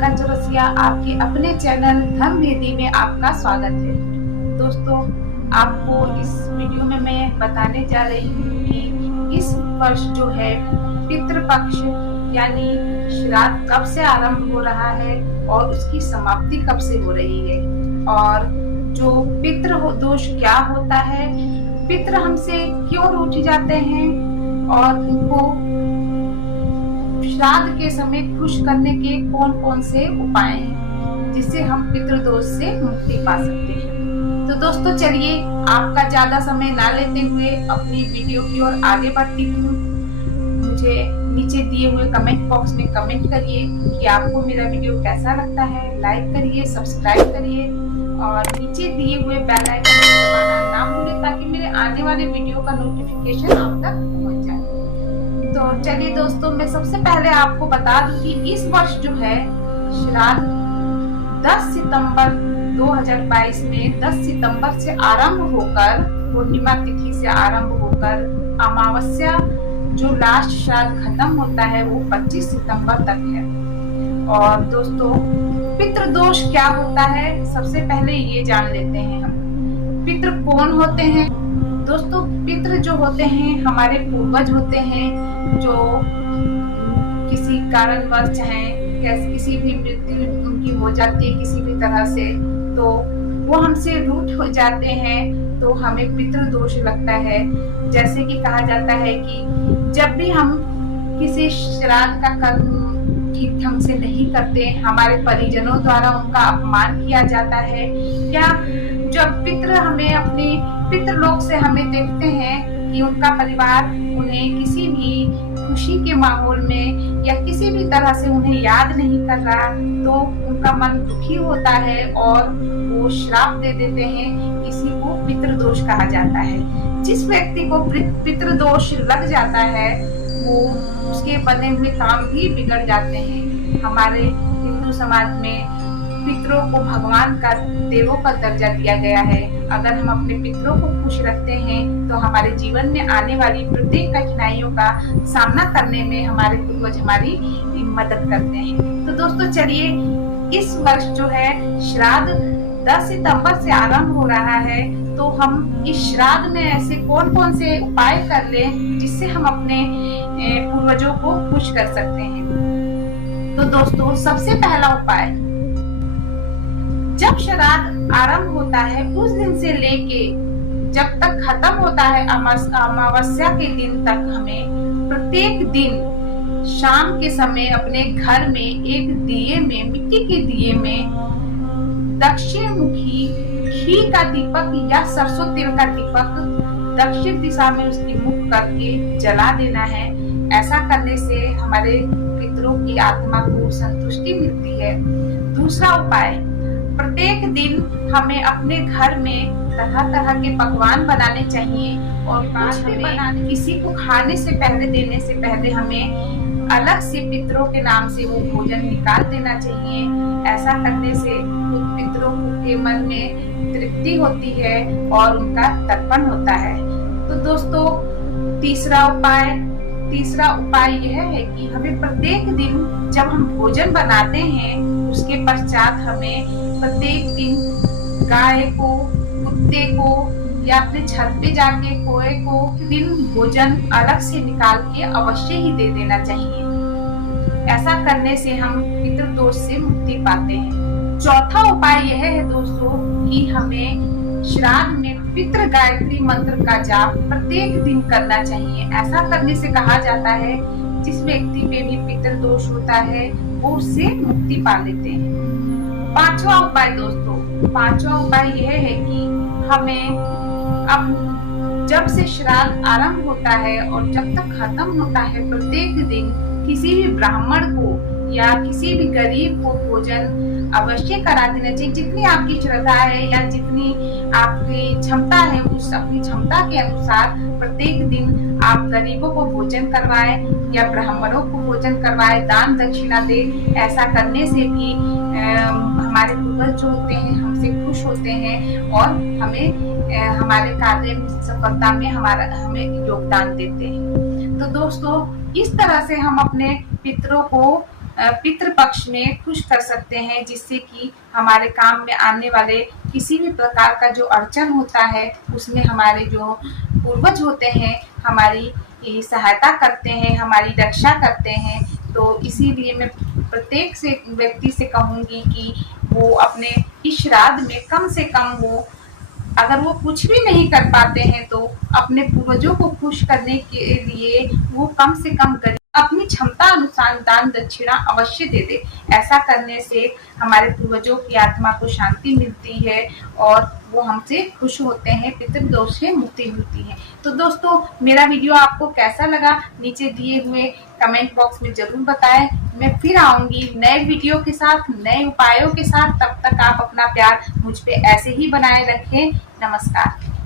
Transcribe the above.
प्रियंका चौरसिया आपके अपने चैनल धर्म वेदी में आपका स्वागत है। दोस्तों, आपको इस वीडियो में मैं बताने जा रही हूँ कि इस वर्ष जो है पितृपक्ष यानी श्राद्ध कब से आरंभ हो रहा है और उसकी समाप्ति कब से हो रही है, और जो पितृ दोष क्या होता है, पितृ हमसे क्यों रूठ जाते हैं और उनको श्राद्ध के समय खुश करने के कौन कौन से उपाय हैं जिससे हम पितृदोष से मुक्ति पा सकते हैं। तो दोस्तों, चलिए आपका ज्यादा समय ना लेते हुए अपनी वीडियो की ओर आगे बढ़ती हूँ। मुझे नीचे दिए हुए कमेंट बॉक्स में कमेंट करिए कि आपको मेरा वीडियो कैसा लगता है। लाइक करिए, सब्सक्राइब करिए और नीचे दिए हुए बेल आइकन को दबाना ना भूलें ताकि मेरे आने वाले वीडियो का नोटिफिकेशन आप तक पहुंच जाए। तो चलिए दोस्तों, मैं सबसे पहले आपको बता दूं कि इस वर्ष जो है श्राद्ध 10 सितंबर 2022 में 10 सितंबर से आरंभ होकर पूर्णिमा तिथि से आरंभ होकर अमावस्या जो लास्ट श्राद्ध खत्म होता है वो 25 सितंबर तक है। और दोस्तों, पितृदोष क्या होता है सबसे पहले ये जान लेते हैं हम। पितृ कौन होते हैं? दोस्तों, पितृ जो होते हैं हमारे पूर्वज होते हैं जो किसी कारणवश चाहे किसी भी मृत्यु उनकी हो जाती है किसी भी तरह से, तो वो हमसे रूठ हो जाते हैं तो हमें पितृदोष लगता है। जैसे कि कहा जाता है कि जब भी हम किसी श्राद्ध का कर्म ठीक ढंग से नहीं करते, हमारे परिजनों द्वारा उनका अपमान किया जाता है, या जब पितृ हमें अपने पितृलोक से हमें देखते हैं कि उनका परिवार उन्हें किसी भी खुशी के माहौल में या किसी भी तरह से उन्हें याद नहीं कर रहा, तो उनका मन दुखी होता है और वो श्राप दे देते हैं। इसी को पितृदोष कहा जाता है। जिस व्यक्ति को पितृदोष लग जाता है वो उसके बने हुए काम भी बिगड़ जाते हैं। हमारे हिंदू समाज में पितरों को भगवान का देवों का दर्जा दिया गया है। अगर हम अपने पितरों को खुश रखते हैं तो हमारे जीवन में आने वाली प्रत्येक कठिनाइयों का सामना करने में हमारे पूर्वज हमारी मदद करते हैं। तो दोस्तों, चलिए इस वर्ष जो है श्राद्ध 10 सितंबर से आरंभ हो रहा है, तो हम इस श्राद्ध में ऐसे कौन कौन से उपाय कर लें जिससे हम अपने पूर्वजों को खुश कर सकते हैं। तो दोस्तों, सबसे पहला उपाय, जब श्राद्ध आरंभ होता है उस दिन से लेके जब तक खत्म होता है अमावस्या के दिन तक, हमें प्रत्येक दिन शाम के समय अपने घर में एक दिए में, मिट्टी के दिए में दक्षिण मुखी घी का दीपक या सरसों तेल का दीपक दक्षिण दिशा में उसकी मुख करके जला देना है। ऐसा करने से हमारे पितरों की आत्मा को संतुष्टि मिलती है। दूसरा उपाय, प्रत्येक दिन हमें अपने घर में तरह तरह के पकवान बनाने चाहिए और हमें किसी को खाने से पहले, देने से पहले हमें अलग से पितरों के नाम से वो भोजन निकाल देना चाहिए। ऐसा करने से पितरों के मन में तृप्ति होती है और उनका तर्पण होता है। तो दोस्तों, तीसरा उपाय यह है कि हमें प्रत्येक दिन जब हम भोजन बनाते हैं उसके पश्चात हमें प्रत्येक दिन गाय को, कुत्ते को या अपने छत पे जाके कोए को दिन भोजन अलग से निकाल के अवश्य ही दे देना चाहिए। ऐसा करने से हम पितृदोष से मुक्ति पाते हैं। चौथा उपाय यह है दोस्तों कि हमें श्राद्ध में पितृ गायत्री मंत्र का जाप प्रत्येक दिन करना चाहिए। ऐसा करने से कहा जाता है जिस व्यक्ति पे भी पितृदोष होता है वो उससे मुक्ति पा लेते हैं। पांचवा उपाय यह है कि हमें अब जब से श्राद्ध आरंभ होता है और जब तक खत्म होता है प्रत्येक दिन किसी भी ब्राह्मण को या किसी भी गरीब को भोजन अवश्य करा देना चाहिए। जितनी आपकी श्रद्धा है या जितनी आपकी क्षमता है उस अपनी क्षमता के अनुसार प्रत्येक दिन आप गरीबों को भोजन करवाएं या ब्राह्मणों को भोजन करवाएं, दान दक्षिणा दे। ऐसा करने से भी हमारे पूर्वज जो होते हैं हमसे खुश होते हैं और हमें हमारे कार्य में सफलता में हमें योगदान देते हैं। तो दोस्तों, इस तरह से हम अपने पितरों को पितृपक्ष में खुश कर सकते हैं, जिससे कि हमारे काम में आने वाले किसी भी प्रकार का जो अड़चन होता है उसमें हमारे जो पूर्वज होते हैं हमारी सहायता करते हैं, हमारी रक्षा करते हैं। तो इसीलिए मैं प्रत्येक से व्यक्ति से कहूंगी कि वो अपने इस श्राद्ध में कम से कम वो, अगर वो कुछ भी नहीं कर पाते हैं तो अपने पूर्वजों को खुश करने के लिए वो कम से कम गरीब अपनी क्षमता अनुसार दान दक्षिणा अवश्य दे दे। ऐसा करने से हमारे पूर्वजों की आत्मा को शांति मिलती है और वो हमसे खुश होते हैं, पितृदोष से मुक्ति मिलती है। तो दोस्तों, मेरा वीडियो आपको कैसा लगा नीचे दिए हुए कमेंट बॉक्स में जरूर बताएं। मैं फिर आऊंगी नए वीडियो के साथ, नए उपायों के साथ। तब तक आप अपना प्यार मुझ पे ऐसे ही बनाए रखें। नमस्कार।